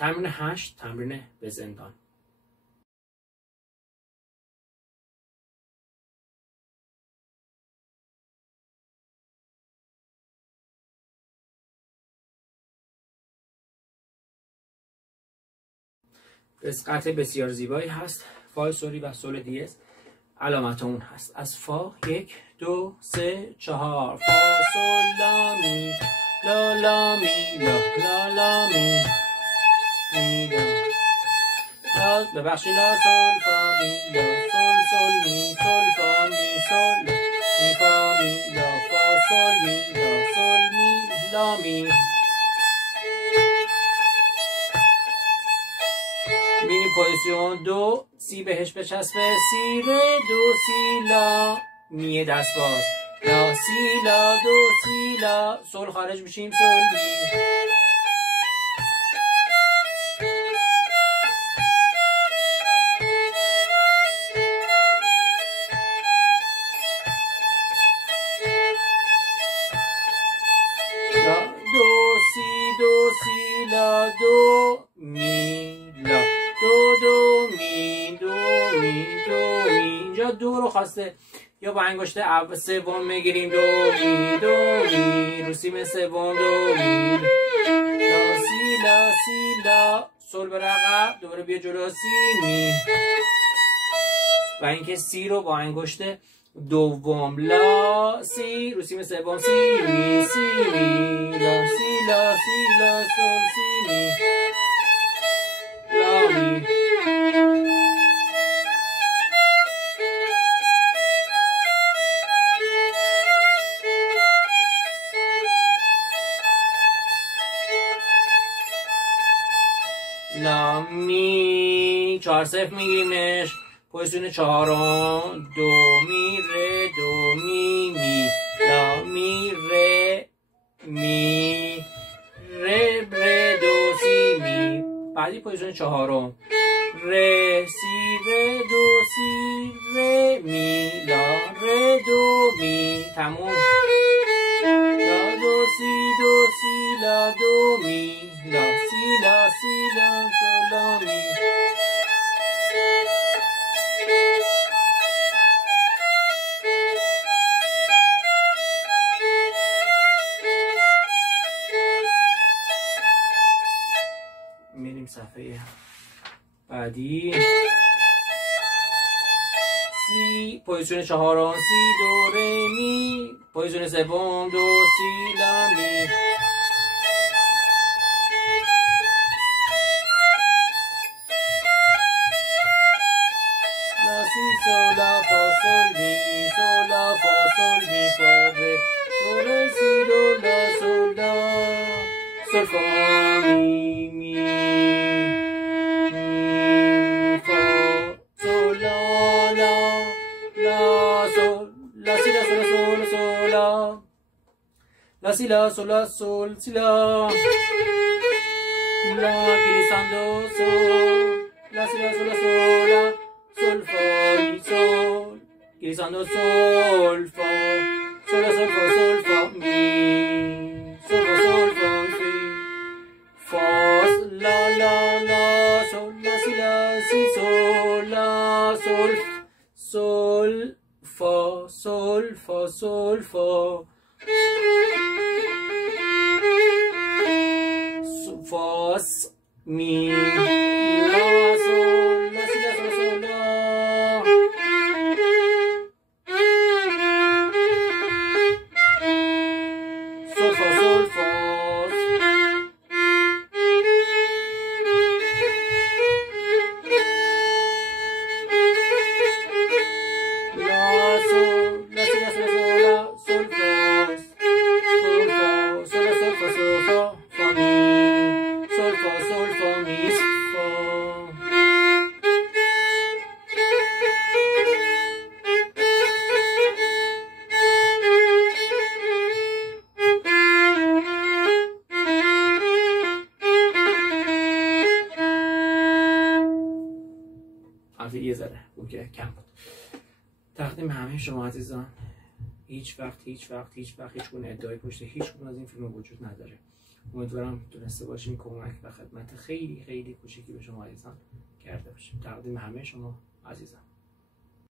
تمرین 8 تمرین به زندان. قطعه بسیار زیبایی هست. فای سولی و سول دیز علامت اون هست. از فا 1 2 3 4 فا سول لا می لا لا می لا لا لا می می لا ببخشید لا سول فا می لا سول سول می سول فا می سول می فا می لا فا سول می لا سول می لا می. میریم پوزیشن 2 سی بهش بچسبه سی ره دو سی لا می دست باز لا سی لا دو سی لا سول خارج میشیم سول می لا دو سی لا دو می لا دو دو می دو می دو می. اینجا دو رو خواسته یا با انگشت سوم میگیریم دو می رو سیم سوم دو می لا سی لا سول به رقب دوباره بیا جلو سی می و اینکه سی رو با انگشت دوم لا سی رو سیم سوم سی می لا سی لا سول سی می لا می. لا می 4 0 میگیریمش. پوزیشن 4 دو می ره دو می می لا می ره می ره ره دو سی می. بعدی پوزیشن 4 ره سی ره دو سی ره می لا ره دو می. تموم. لا دو سی لا دو می لا سی لا سول لا می. میریم صفحه بعدی. سی پوزیشن 4 سی دو ره می پوزیشن سوم دو سی لا می لا سی سول لا فا سول می سول لا فا سول می فا ره دو ره سی دو لا سول لا سول فا می می فا سول لا لا لا سول لا سی لا سول سول لا لا سی لا سول سی لا لا glissando sol la si la sol sol fa mi sol glissando sol fa sol fa mi sol fa mi fa la sol la si sol la sol fa sol fa فاس می لا سول لا سی لا سول لا سول فا سول فاس لا سول لا سی لا سول لا سول فاس سول فا سول فا سول فا فا می sol fa mi fa. البته یه ذره اوکی کم بود. تقدیم همه شما عزیزان، هیچ وقت هیچ گونه ادعای پشت هیچ کدوم از این فیلم وجود نداره. امیدوارم تونسته باشیم کمک و خدمت خیلی خیلی کوچیکی به شما عزیزان کرده باشیم. تقدیم همه شما عزیزان.